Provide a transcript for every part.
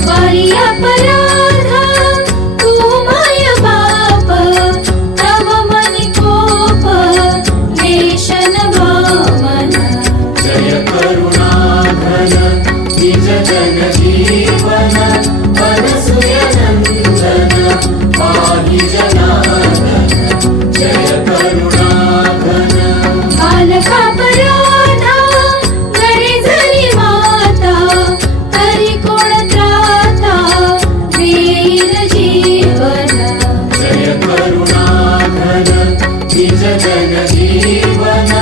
वारी अपराधा तू माय बाप, तव मनी कोप देशन भावना। जय करुणाघन निज जन जीवन, अनसूय नंदन पाहि जनार्दन। जय करुणाघन बालकापराधा घरी झाली माता, तरी कोण त्राता देईल जीवन। जय करुणाघन निज जन जीवन,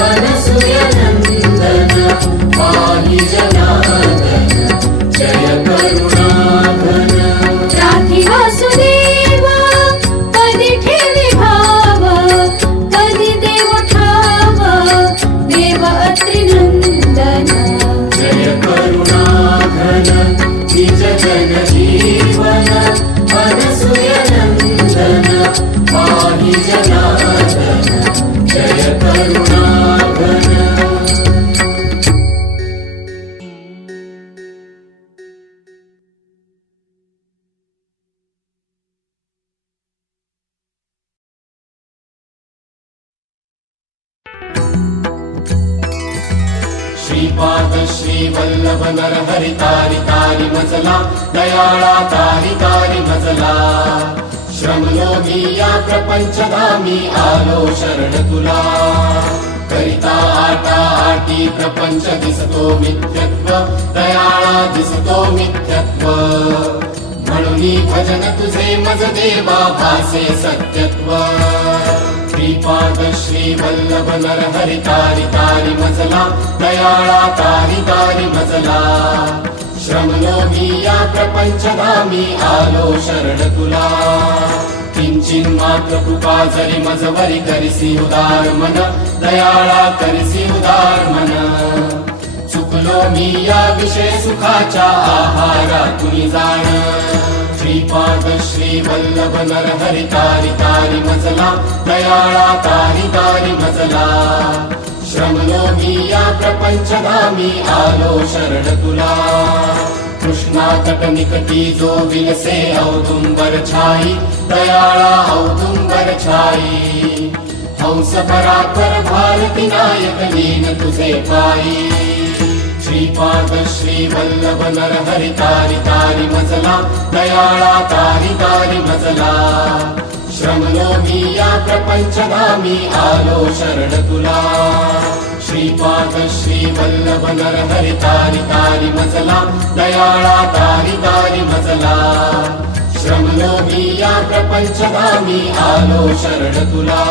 अनसूय नंदन पाहि जनार्दन। जय करुणाघन राधी वासुदेवा कधी ठेवी भाव, कधी देव ठाव देव अत्रिनंदन। जय करुणाघन निज जन जीवन, अनसूय नंदन पाहि जनार्दन। जय करुणाघन श्रीपाद श्री वल्लभ नरहरि तारी तारी मजला, दयाळा तारी तारी मजला। श्रमलो मी या प्रपंचधामी, आलो शरण तुला। करिता आटा आटी प्रपंच दिसतो मिथ्यत्व, दयाळा दिसतो मिथ्यत्व। म्हणून भजन तुझे मज देवा, भासे सत्यत्व। श्रीपाद श्री वल्लभ नरहरि तारी तारी मजला, दयाळा तारी तारी मजला। श्रमलो मी या प्रपंचधामी, आलो शरण तुला। किंचिन मात्र कृपा जरी मजवरी, करिसी उदार मन, दयाळा करिसी उदार मन। चुकलो मी या विषय सुखाच्या, आहारातून जाण। श्रीपाद श्री वल्लभ नरहरि तारी तारी मजला, दयाळा तारी तारी मजला। श्रमलो मी या प्रपंचधामी, आलो शरण तुला। कृष्णा तट निकटी जो विलसे, औदुंबर छाई दयाळा औदुंबर छाई। हंस परापर भारती नायक, लीन तुझे पायी। श्रीपाद श्री वल्लभ नरहरि तारी तारी मजला, दयाळा तारी तारी मजला। श्रमलो मी या प्रपंचधामी, आलो शरण तुला। श्रीपाद श्री वल्लभ नरहरि तारी तारी मजला, दयाळा तारी तारी मजला। श्रमलो मी या प्रपंचधामी, आलो शरण तुला।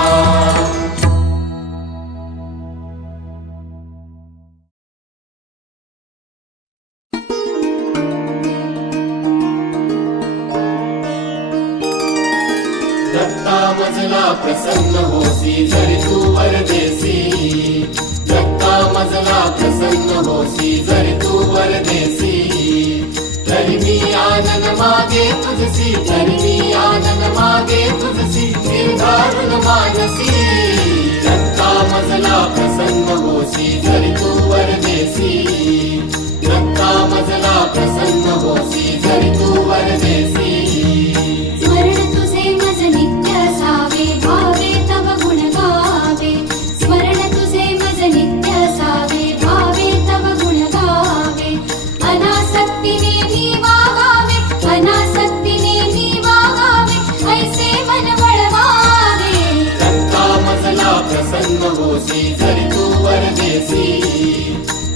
दत्ता मजला प्रसन्न होसी, जरी तू वरदेसी। दत्ता मजला प्रसन्न होसी, जरी तू वरदेसी। तरी मी आनंद मागे तुझसी, तरी मी आनंद मागे तुझसी, निर्धारून मानसी। दत्ता मजला प्रसन्न होसी, जरी तू वरदेसी। दत्ता मजला प्रसन्न होसी, जरी तू वरदेसी। स्मरण तुझे मज नित्य असावे, भावे तव गुण गावे। स्मरण तुझे मज नित्य असावे, भावे तव गुण गावे। अनासक्तीने मी वागावे, अनासक्तीने मी वागावे, ऐसे मन वळवावे। दत्ता मजला प्रसन्न होसी, जरी तू वरदेसी।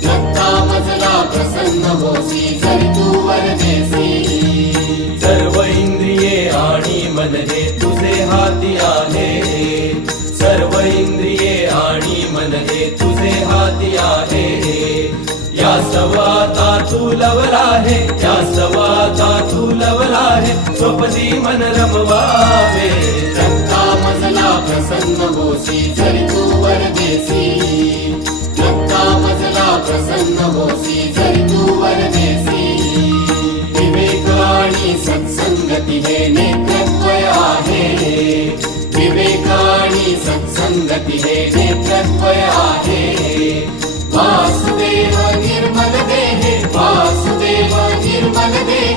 दत्ता मजला प्रसन्न होसी, जरी तू वरदेसी। सर्व इंद्रिये आणि मन हे तुझे हाती आहे। सर्व इंद्रिये आणि मन हे तुझे हाती आहे। या सवाता तू लवला आहे, या सवाता तू लवला आहे, स्वपदी मन रमवावे। दत्ता मजला प्रसन्न होसी, जरी तू वरदेसी। दत्ता मजला प्रसन्न होसी, जरी तू वरदेसी। विवेक आणि सत्संगती हे नेतृत्व आहे। विवेक आणि सत्संगती हे नेतृत्व आहे। वासुदेव निर्मल देहे, वासुदेव निर्मल देहे।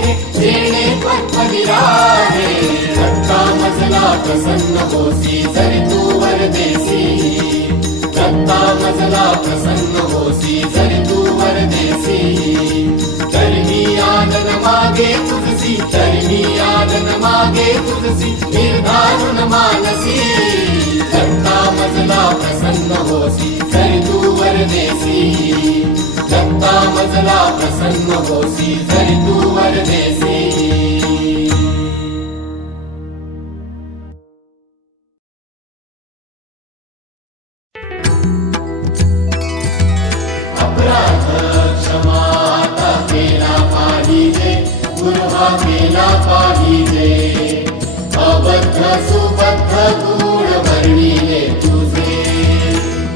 प्रसन्न होसी जरी तू वरदेसी दत्ता मजला प्रसन्न होसी जरी तू वरदेसी तरी मी आनन मागे तुझसी तरी मी आनन मागे तुझसी निर्धारून मानसी दत्ता मजला प्रसन्न होसी जरी तू वरदेसी दत्ता मजला प्रसन्न होसी जरी तू वरदेसी अपराध क्षमा आता केला पाहिजे गुरुहा केला पाहिजे अबद्ध सुबद्ध गुण वर्णिले तुझे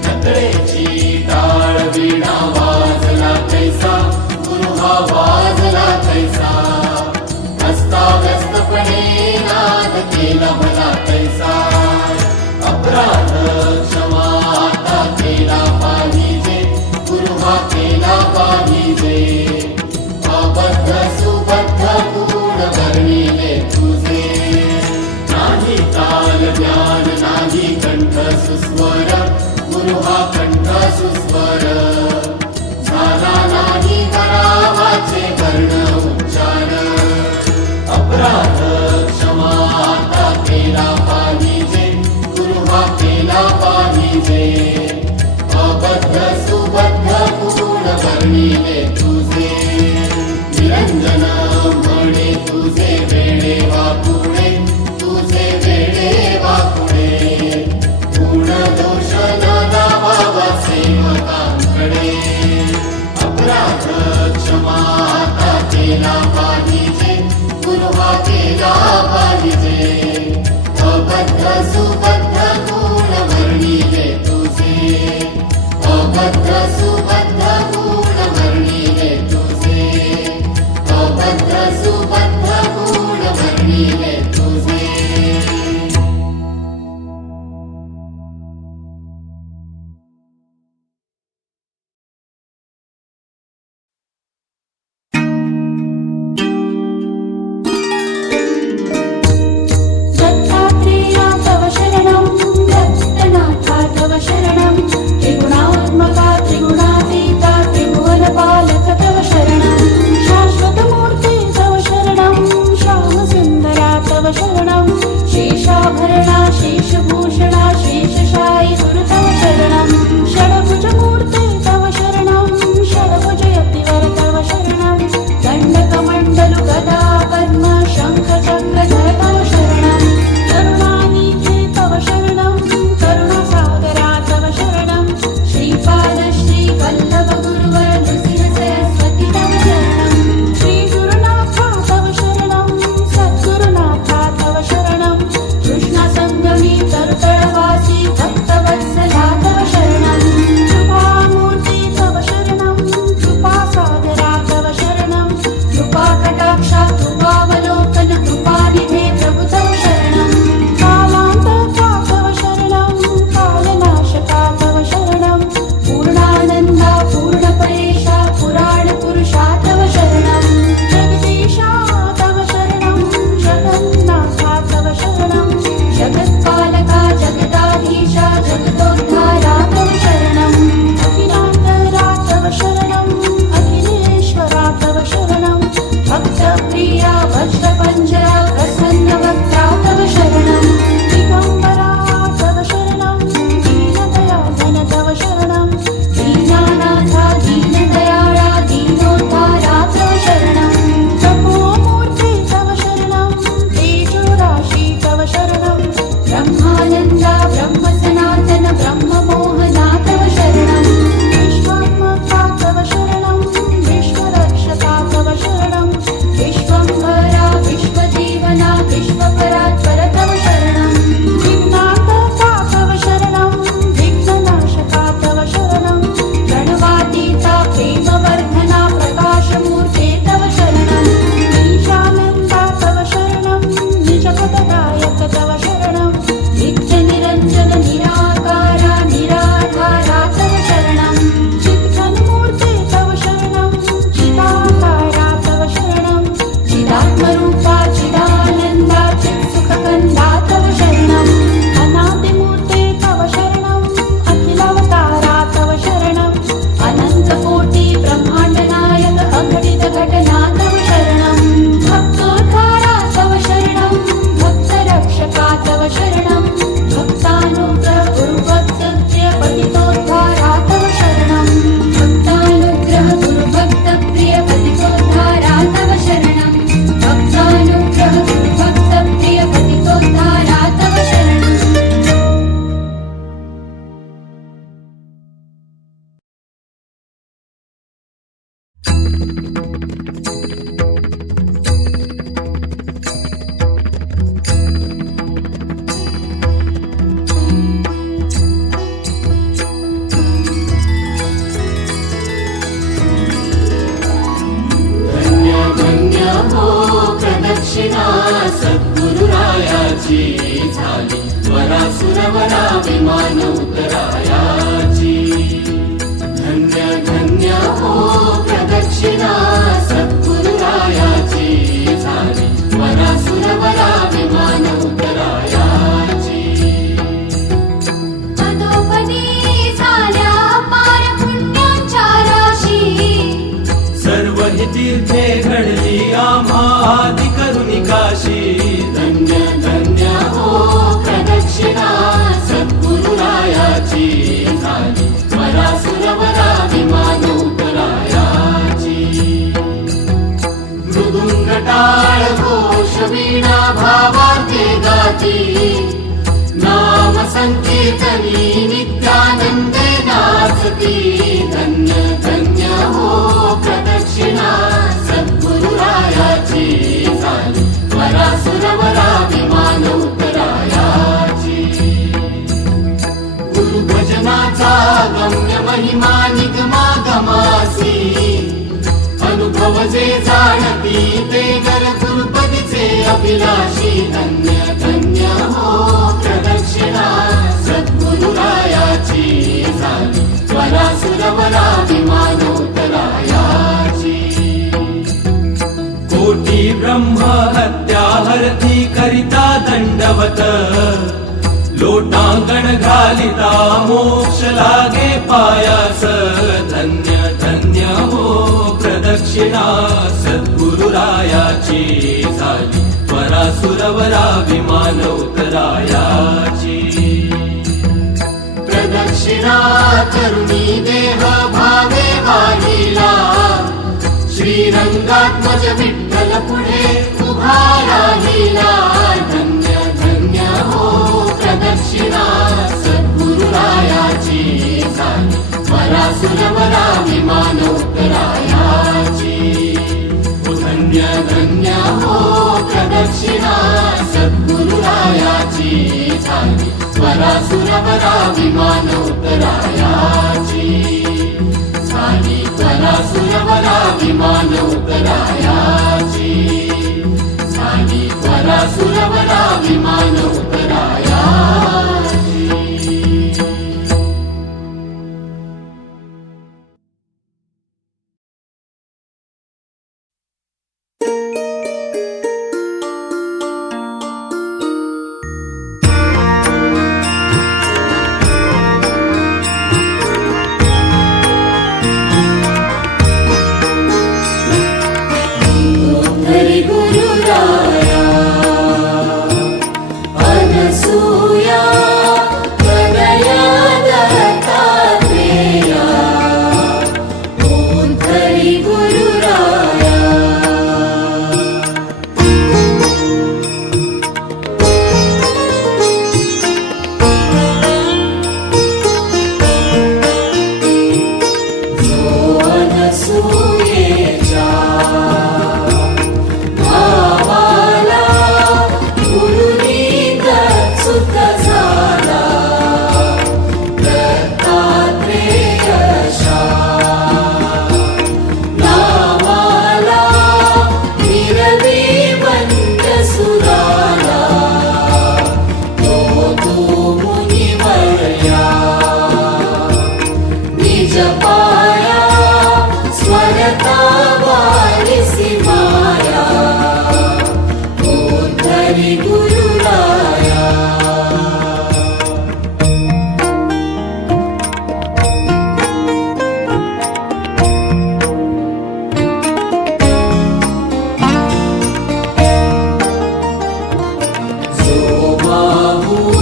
तकडेची टाळ वीणा वाजला कैसा गुरुहा वाजला कैसा अस्ताव्यस्तपणे नाद केला मला कैसा अपराध क्षमा आता केला पाहिजे गुरुहा केला पाहिजे अबद्ध सुबद्ध गुण वर्णिले तुझे नाही ताल ज्ञान नाही कंठ सुस्वर गुरुहा कंठ सुस्वर झाला नाही करावाचे वर्ण उच्चार अपराध क्षमा आता केला पाहिजे गुरुहा केला पाहिजे अबद्ध सुबद्ध गुण वर्णिले तुझे निरंजन म्हणे तुझे वेडे वाकुडे तुझे वेडे वाकुडे गुण दोष न दावावा सेवकांकडे अपराध क्षमा आता केला पाहिजे गुरुहा केला पाहिजे अबद्ध सुबद्ध गुण वर्णिले तुझे अबद्ध सुबद्ध गुण वर्णिले तुझे अबद्ध सुबद्ध गुण वर्णिले तुझे दत्तात्रेया तव शरणं दत्तनाथा तव शरणं त्रिगुणात्मका त्रिगुणातीता त्रिभुवनपालक तव शरणं शाश्वतमूर्ते तव शरणं श्यामसुन्दरा तव शरणं शेषाभरणा शेषभूषणा शेषशायि गुरु तव शरणं षड्भुजमूर्ते तव शरणं षड्भुजयतिवर तव शरणं दण्डकमण्डलु गदा पद्म शङ्ख चक्रधर तव शरणं करुणानिधे तव शरणं करुणासागरा तव शरणं वरासुरवरा विमान उतरायाची धन्य धन्य हो प्रदक्षिणा सद्गुरुरायाची झाली वरासुरवरा विमान उतरायाची पदोपदी झाल्या पार पुण्यांच्या राशी सर्व ही तीर्थे घडली आम्हा आदि करुणी काशी धन्य धन्य हो प्रदक्षिणा सद्गुरुरायाची झाली वरासुरवरा विमान उतरायाची मृदुंग टाळ घोष वीणा भावार्थे गाती नाम संकीर्तनी नित्यानंदे नाचती धन्य धन्य हो प्रदक्षिणा सद्गुरुरायाची झाली वरासुरवरा विमान उतरायाची गुरुभजनाचा गम्य महिमा निगमागमासी अनुभव जे जाणती ते गर गुरुपदीचे अभिलाषी धन्य धन्य हो प्रदक्षिणा सद्गुरुरायाची झाली वरासुरवरा विमान उतरायाची कोटी ब्रह्म हत्या हरती करिता दंडवत लोटांगण घालिता मोक्ष लागे पायास धन्य धन्य हो प्रदक्षिणा सद्गुरुरायाची झाली वरासुरवरा विमान उतरायाची प्रदक्षिणा करुणी देह भावे वाहिला श्रीरंगात्मज विठ्ठल पुढे उभा राहिला धन्य धन्य हो प्रदक्षिणा सद्गुरुरायाची झाली वरासुरवरा विमान उतरायाची धन्य धन्य हो प्रदक्षिणा सद्गुरुरायाची झाली वरासुरवरा विमान उतरायाची झाली वरासुरवरा विमान उतरायाची झाली वरासुरवरा विमान उतरायाची हरी गुरुराया अनसूया प्रणया दत्तात्रेया ओम हरी गुरुराया जो अनसूयेच्या भावाला गुरुनी दत्सुत झाला दत्तात्रेयशा नावाला निरवी वंद्यसुराला तो तू मुनिवर्या निज पाया स्मरता वारिसी माया ओम हरी गुरुराया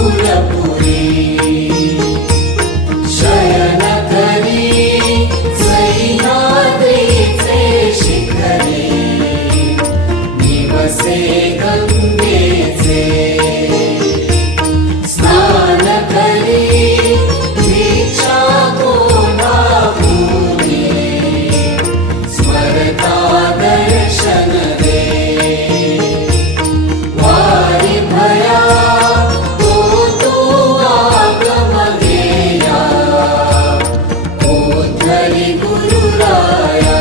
सोमाहुरपुरी शयन करी सह्याद्रीचे शिखरे निवसे गंगेचे स्नान करी दीक्षा कोल्हापुरी स्मरता दर्शन दे वारी भया तो तू आगम गेया ओ हरी गुरुराया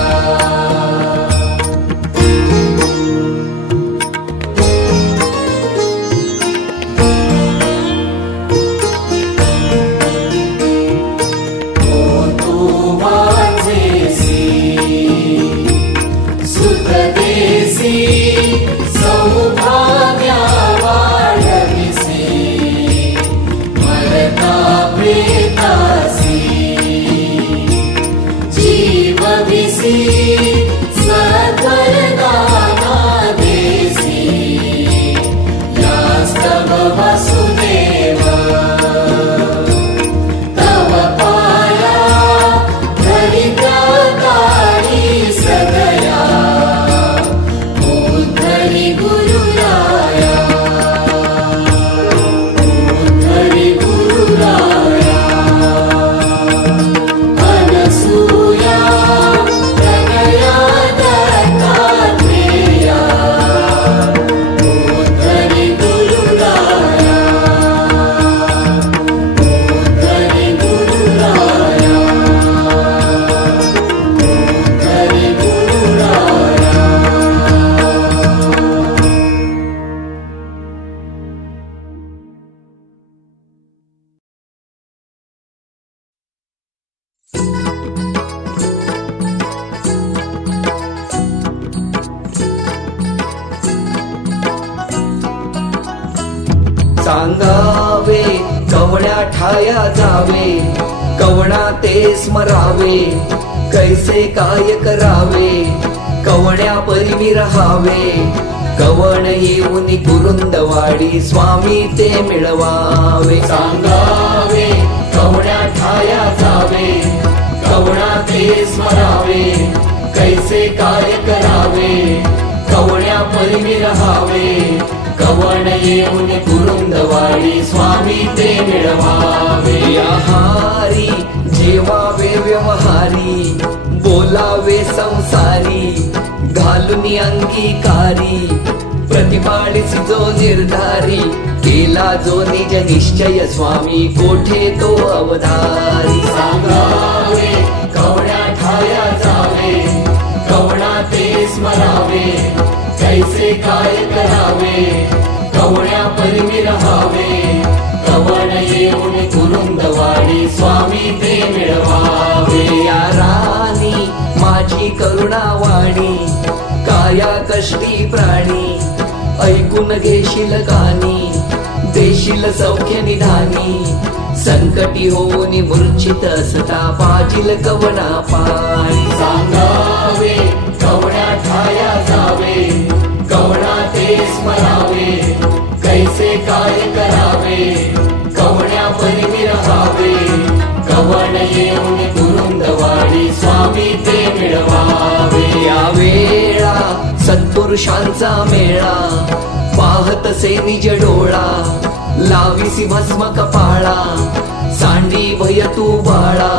सांगावे कवड्या ठाया जावे, कवणा ते स्मरावे, कैसे काय करावे, कवण्या परिमी रहावे, कवण येऊन कुरुंदवाडी स्वामी ते मिळवावे. सांगावे कवड्या ठाया जावे, कवणा ते स्मरावे, कैसे काय करावे, कवण्या परिमी रहावे, कवण येऊन कुरुंदवाडी स्वामी ते मिळवावे. आहारी जेवावे व्यवहारी, बोलावे संसारी, घालून अंगीकारी, प्रतिपाळीसी जो निर्धारी, केला जो निज निश्चय स्वामी कोठे तो अवधारी. सांगावे कवड्या ठाया जावे, कवणा ते स्मरावे, कैसे काय करावे, कवण्या परिमी रहावे, कवण येऊन कुरुंदवाडी स्वामी ते मिळवावे. या राणी माझी करुणावाणी, काया कष्टी प्राणी, ऐकून घेशील गाणी, देशील सौख्य निधानी, संकटी होऊन मूर्छित असता पाजील कवना पाणी. सांगावे कवड्या ठाया जावे, कवणा ते स्मरावे, कैसे काय करावे, कवण्या परिमी रहावे, कवण येऊन कुरुंदवाडी स्वामी ते मिळवावे. या वेळा सत्पुरुषांचा मेळा, पाहतसे निज डोळा, लाविसी भस्म कपाळा, सांडी भय तू बाळा,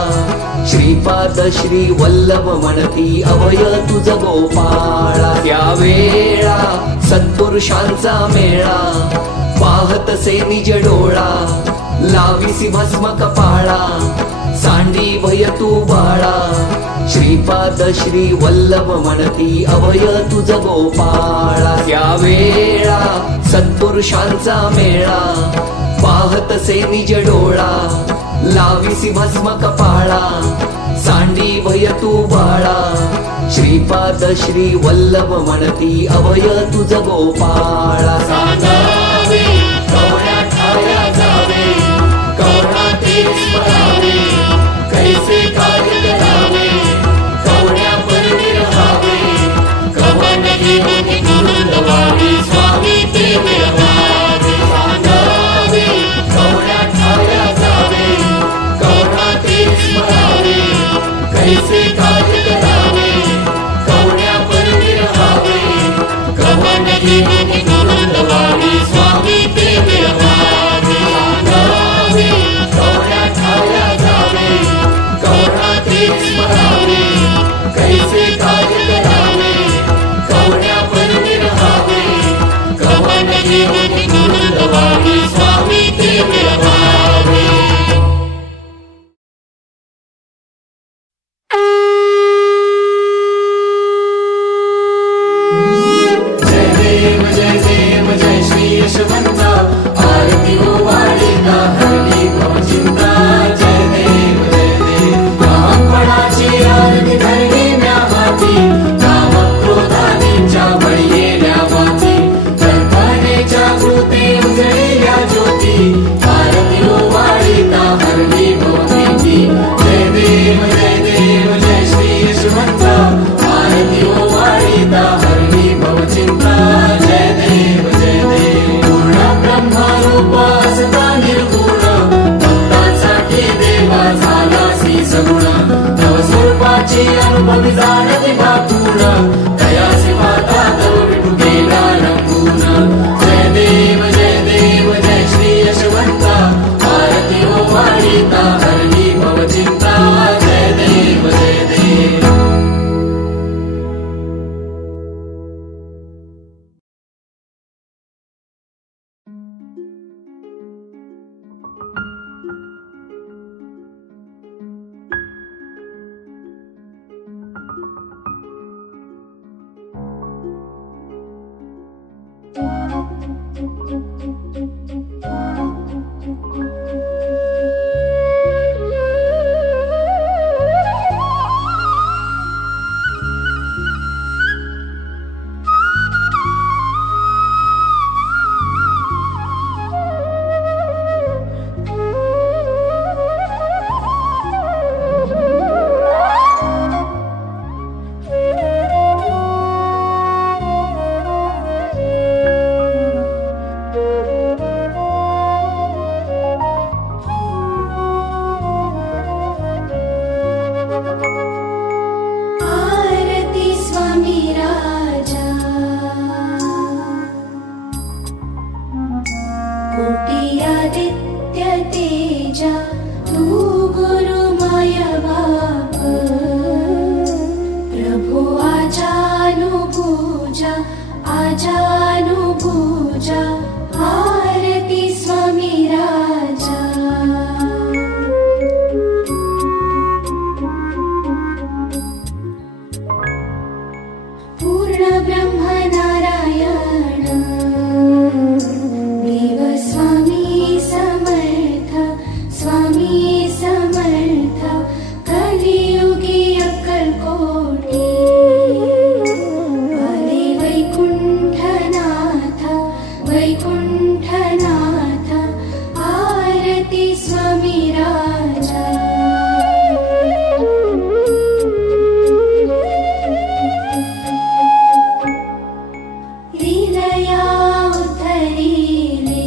श्रीपाद श्री वल्लभ म्हणती अभय तुझ गोपाळा. त्या वेळा सत्पुरुषांचा मेळा, पाहतसे निज डोळा, लाविसी भस्म कपाळा, सांडी भय तू बाळा, श्रीपाद श्री वल्लभ म्हणती अभय तुझ गोपाळा. त्या वेळा सत्पुरुषांचा मेळा, पाहतसे निज डोळा, लाविसी भस्म कपाळा, सांडी भय तू बाळा, श्रीपाद श्री वल्लभ म्हणती अभय तुझ गोपाळा. सांगावे कवड्या ठाया जावे, कवणा ते स्मरावे, कैसे काय करावे, कवण्या परिमी रहावे, कवण येऊन कुरुंदवाडी स्वामी ते मिळवावे. सांगावे कवड्या ठाया जावे, कवणा ते स्मरावे, कैसे काय करावे, कवण्या परिमी रहावे, कवण येऊन कुरुंदवाडी स्वामी दिलया उतरिले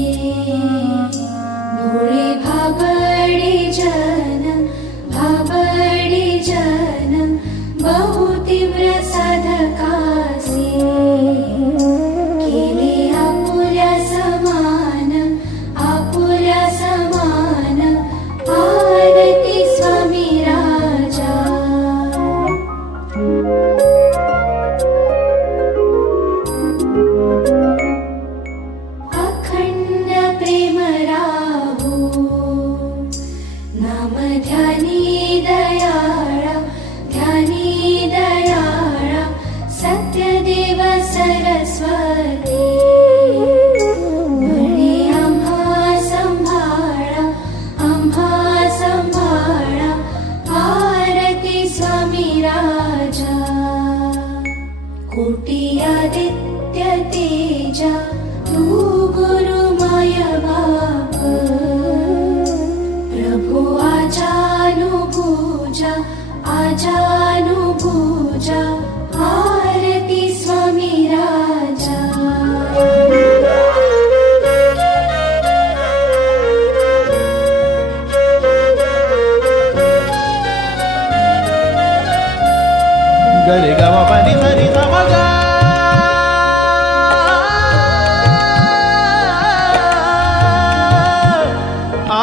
भोळे भाबडे जन बहु तीव्र साधकासी केले आपुल्या समान आरती स्वामी राजा अखंड प्रेम राहू नाम ध्यानी दयाळा सत्यदेव सरस्वती म्हणे आम्हा संभाळा आरती स्वामी राजा कोटी आदित्य तेजा तू गुरुमाय बाप प्रभु आजानुभुजा आरती स्वामी राजा गरे गा मा पा नि सा रि सा मा गा आ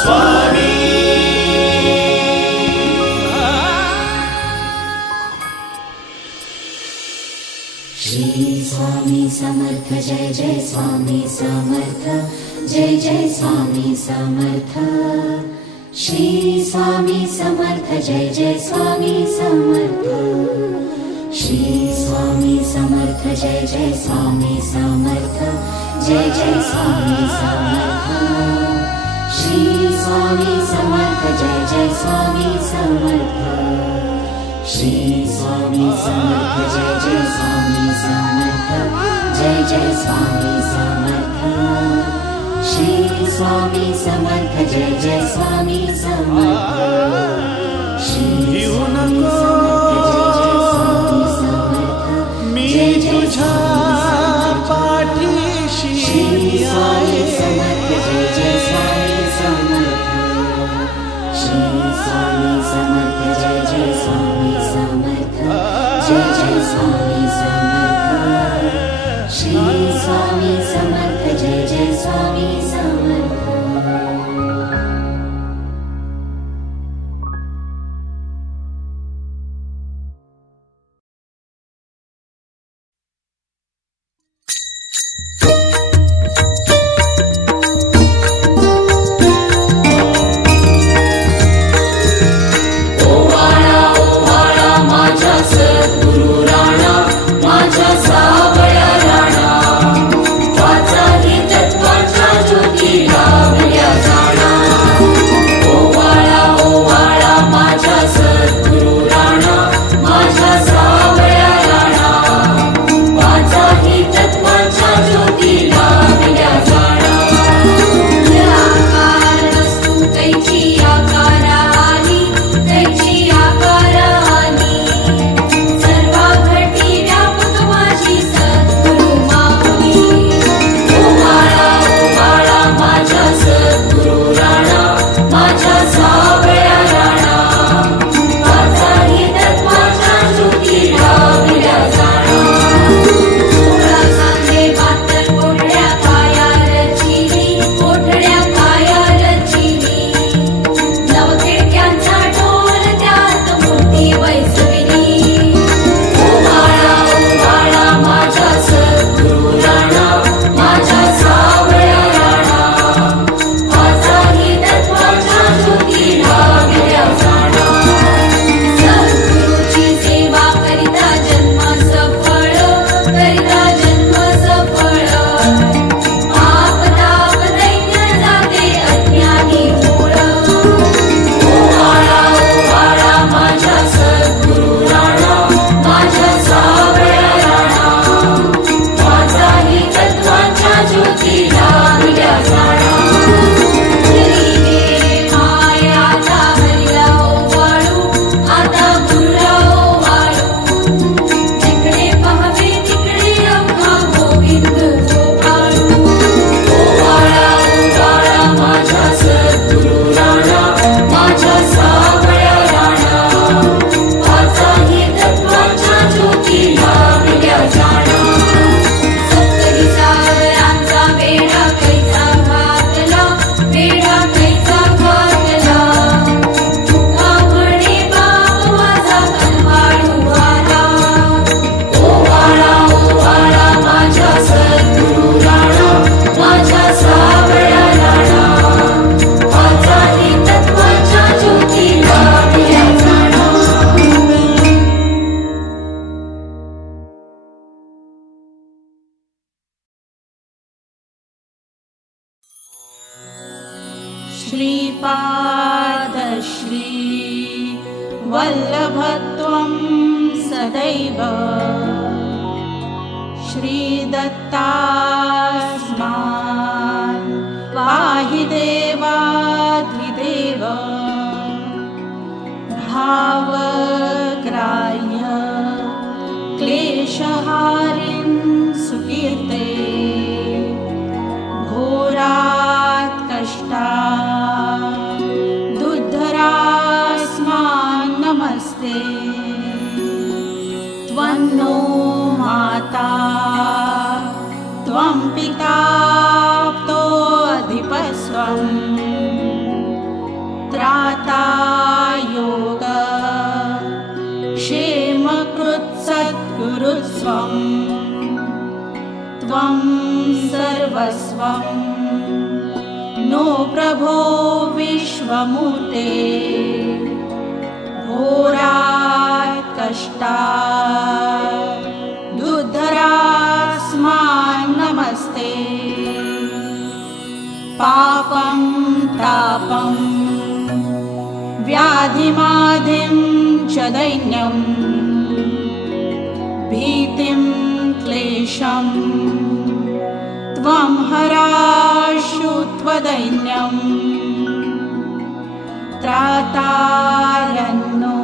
स्वामी श्री स्वामी समर्थ जय जय स्वामी समर्थ जय जय स्वामी समर्थ श्री स्वामी समर्थ जय जय स्वामी समर्थ श्री स्वामी समर्थ जय जय स्वामी समर्थ जय जय स्वामी समर्थ श्री स्वामी समर्थ जय जय स्वामी समर्थ श्री स्वामी समर्थ जय जय स्वामी समर्थ जय जय स्वामी समर्थ श्री स्वामी समर्थ जय जय स्वामी समर्थ श्री स्वामी समर्थ जय जय स्वामी समर्थ श्री स्वामी समर्थ जय जय स्वामी समर्थ जय जय स्वामी समर्थ श्री स्वामी समर्थ जय जय स्वामी समर्थ माझ्या सावळ्या राणा श्रीपादश्री वल्लभत्वं सदैव श्रीदत्तास्मान् पाहि देवाधिदेव भावग्राह्य क्लेशहारिन् सुकीर्ते घोरात् कष्टात् दुर्धरास्मान् नमस्ते त्वन्नो माता त्वं पिता तोऽधिपस्त्वं त्राता योग क्षेमकृत्सद्गुरुस्वं त्वं सर्वस्वं नो प्रभो विश्वमूर्ते घोरात् कष्टात् दुर्धरास्मान् नमस्ते पापं तापं व्याधिमाधिं च दैन्यं भीतिं क्लेशं त्वं हराशु त्वदैन्यं त्रातारन्नो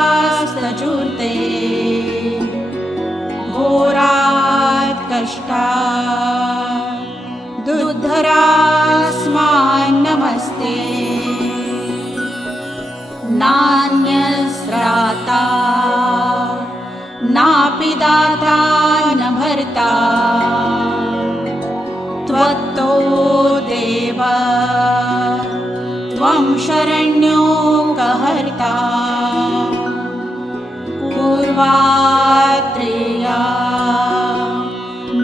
वीक्षयिष्यास्तचूर्ते घोरात् कष्टात् दुर्धरास्मान् नमस्ते नान्यस्त्राता नापि दाता न भर्ता त्वत्तो देव त्वं शरण्यो कहर्ता पूर्वात्रेया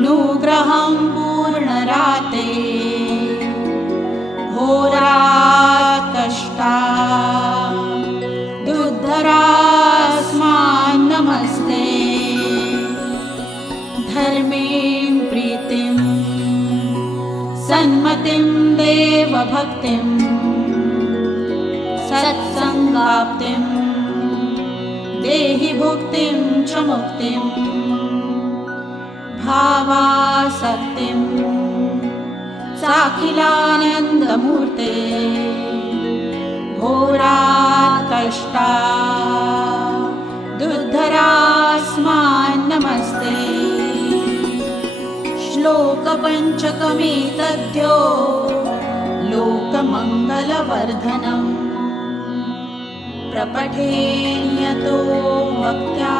नुग्रहं पूर्णराते घोरात् कष्टात् दुर्धरास्मान् नमस्ते धर्मीं प्रीतिं सन्मतिं देवभक्तिं सत्सङ्गाप्तिं देहि भुक्तिं च मुक्तिं भावासक्तिं साखिलानन्दमूर्ते घोरात् कष्टात् दुर्धरास्मान् नमस्ते श्लोकपञ्चकमेतद्यो लोकमङ्गलवर्धनम् प्रपठेन्यतो भक्त्या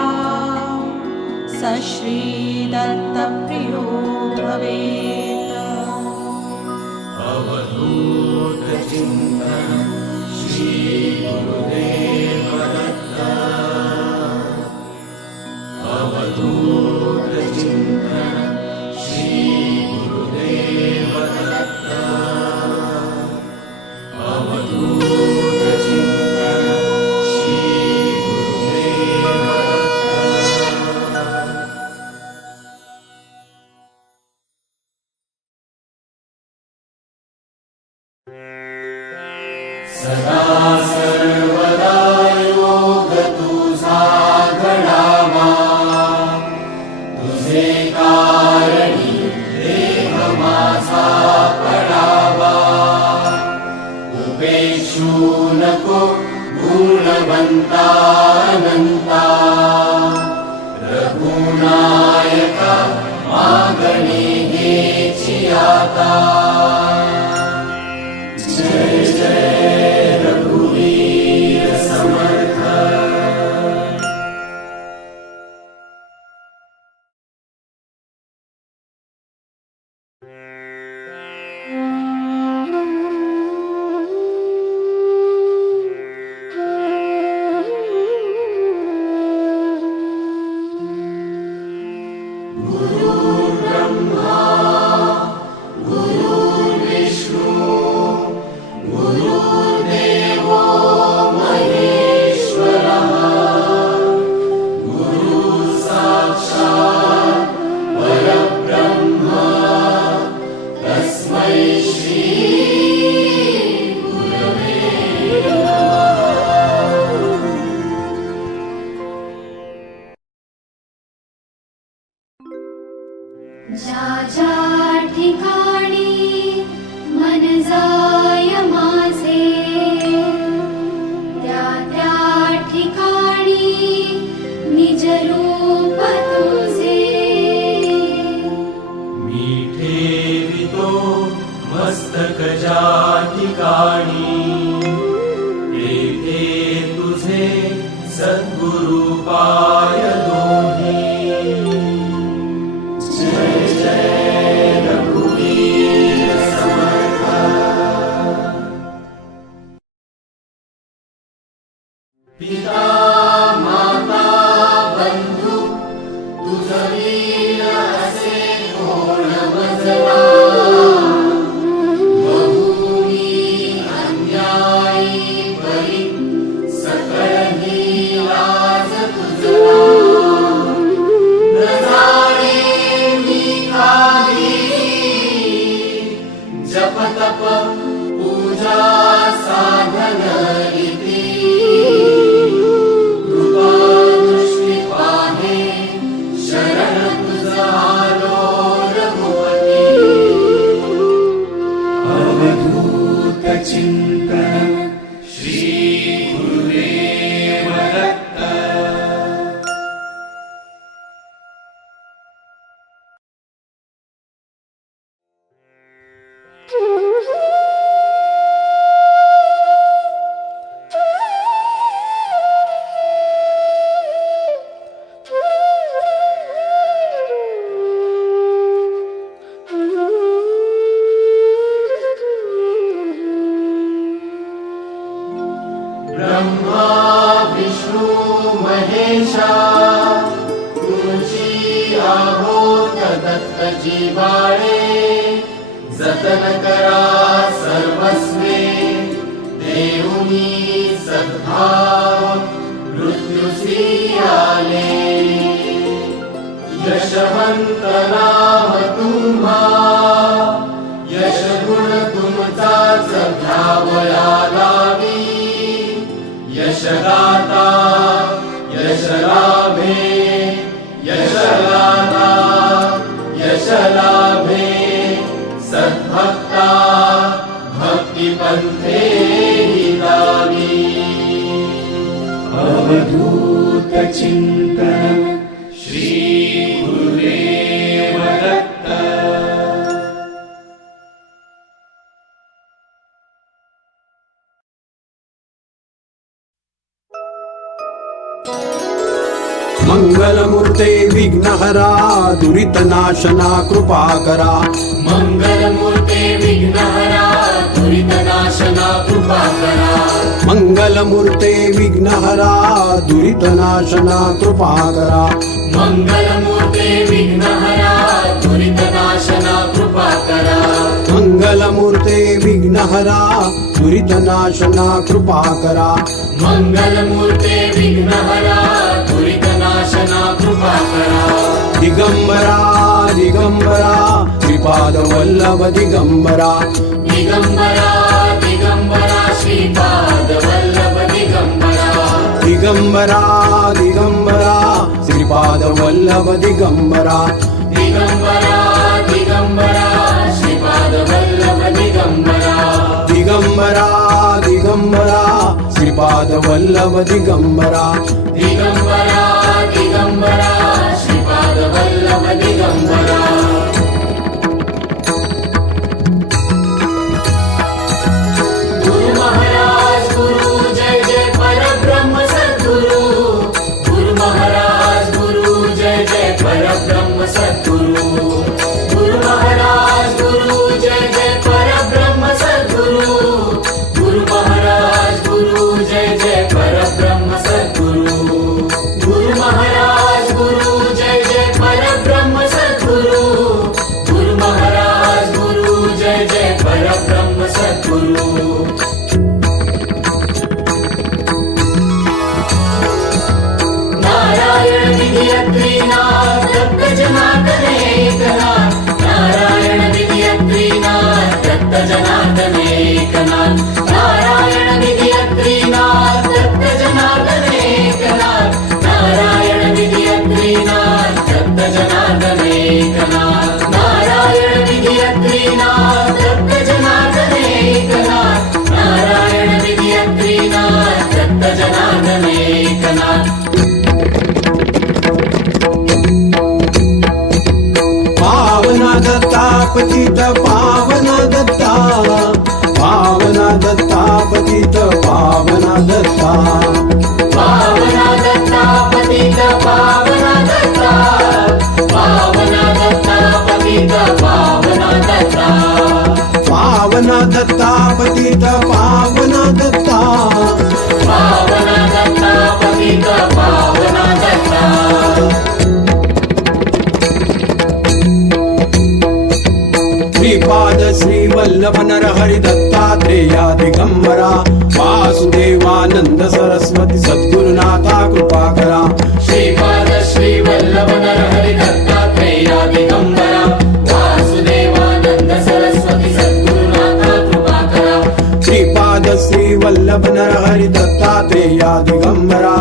स श्रीदत्तप्रियो भवेत् अवधूतचिन्तन श्री गुरुदेव दत्त अवधूतचिन्तन श्री गुरुदेव दत्त अवधूतचिन्तन श्री गुरुदेव दत्त सदा सर्वदा योग तुझा घडावा तुझे कारणी देह माझा पडावा उपेक्षू नको गुणवंता अनंता रघुनायका मागणी घ्यायची आता जय जय रघुवीर समर्थ गुरु ब्रह्मा गुरु ठेवितो मस्तक ज्या ठिकाणी तेथे तुझे सद्गुरु पाय दोन्ही. जय जय रघुवीर समर्थ. पिता माता बंधू तुझ वीर असे कोण वजला. बहुनी अन्यायी बळी सकळही लाज तुझला. न जाणे मी काही जप तप पूजा साधन रीती. कृपा दृष्टी पाहे शरण तुझा आलो रघुपती. अवधूत चिंतन श्री गुरुदेव दत्त. ब्रह्मा विष्णू महेशा तुझी आहोत दत्त जीवाळे. जतन करा सर्वस्वे देऊनी सद्भाव मृत्यूसी आले. यशवंत नाम तुम्हा यश गुण तुमचाच घ्यावया लावी. यशदाता यश लाभे यश लाभा यश लाभे. सद्भक्ता भक्ती पंथे हितावी. अवधूत चिंतन श्री गुरुदेव दत्त. मंगलमूर्ते विघ्नहरा दुरितनाशना कृपा करा. मंगलमूर्ते विघ्नहरा दुरितनाशना कृपा करा. मंगलमूर्ते विघ्नहरा दुरितनाशना कृपा करा. मंगलमूर्ते विघ्नहरा दुरितनाशना कृपा करा. मंगलमूर्ते विघ्नहरा दुरितनाशना कृपा करा. मंगलमूर्ते विघ्नहरा दुरितनाशना कृपा करा. दिगंबरा दिगंबरा श्रीपाद वल्लभ दिगंबरा. दिगंबरा दिगंबरा श्रीपाद वल्लभ दिगंबरा. दिगंबरा दिगंबरा श्रीपाद वल्लभ दिगंबरा. दिगंबरा दिगंबरा श्रीपाद वल्लभ दिगंबरा. दिगंबरा दिगंबरा श्रीपाद वल्लभ दिगंबरा. दिगंबरा दिगंबरा श्रीपाद वल्लभ दिगंबरा. गुरु महाराज गुरु जय जय परब्रह्म सद्गुरु. गुरु महाराज गुरु जय जय परब्रह्म सद्गुरु. गुरु महाराज गुरु जय जय परब्रह्म सद्गुरु. गुरु महाराज गुरु जय जय परब्रह्म सद्गुरु. गुरु महाराज गुरु जय जय परब्रह्म सद्गुरु. गुरु महाराज गुरु जय जय परब्रह्म सद्गुरु. नारायण विधियत्रीनाथ दत्त जनार्दन एकनाथ. नारायण विधियत्रीनाथ दत्त जनार्दन एकनाथ. नारायण विधियत्रीनाथ दत्त जनार्दन एकनाथ. नारायण विधियत्रीनाथ दत्त जनार्दन एकनाथ. नारायण विधियत्रीनाथ दत्त जनार्दन एकनाथ. नारायण विधियत्रीनाथ दत्त जनार्दन एकनाथ. पावना दत्ता पतित पतित पावना दत्ता पावना दत्ता पतित पावना दत्ता श्रीपाद श्री वल्लभ नरहरि दत्तात्रेया दिगंबरा वासुदेवानंद सरस्वती सद्गुरुनाथा कृपा करा श्रीपाद श्री वल्लभ नरहरि दत्तात्रेया दिगंबरा वासुदेवानंद सरस्वती सद्गुरुनाथा कृपा करा श्रीपाद श्री वल्लभ नरहरि दत्तात्रेया दिगंबरा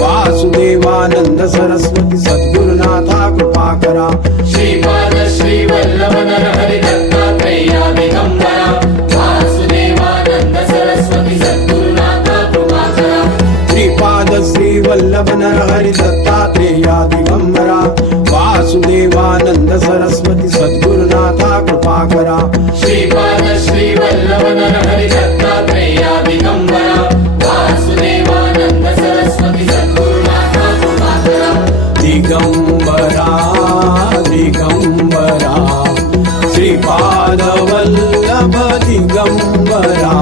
वासुदेवानंद सरस्वती सद्गुरुनाथा कृपा करा श्रीपाद श्री वल्लभ नरहरि दत्तात्रेया दिगंबरा वासुदेवानंद सरस्वती सद्गुरुनाथा कृपा करा श्रीपाद श्री वल्लभ नरहरि दत्तात्रेया दिगंबरा वासुदेवानंद सरस्वती सद्गुरुनाथा कृपा करा श्रीपाद श्री वल्लभ नरहरि दत्तात्रेया दिगंबरा वासुदेवानंद सरस्वती सद्गुरुनाथा कृपा करा दिगंबरा दिगंबरा श्रीपाद वल्लभ दिगंबरा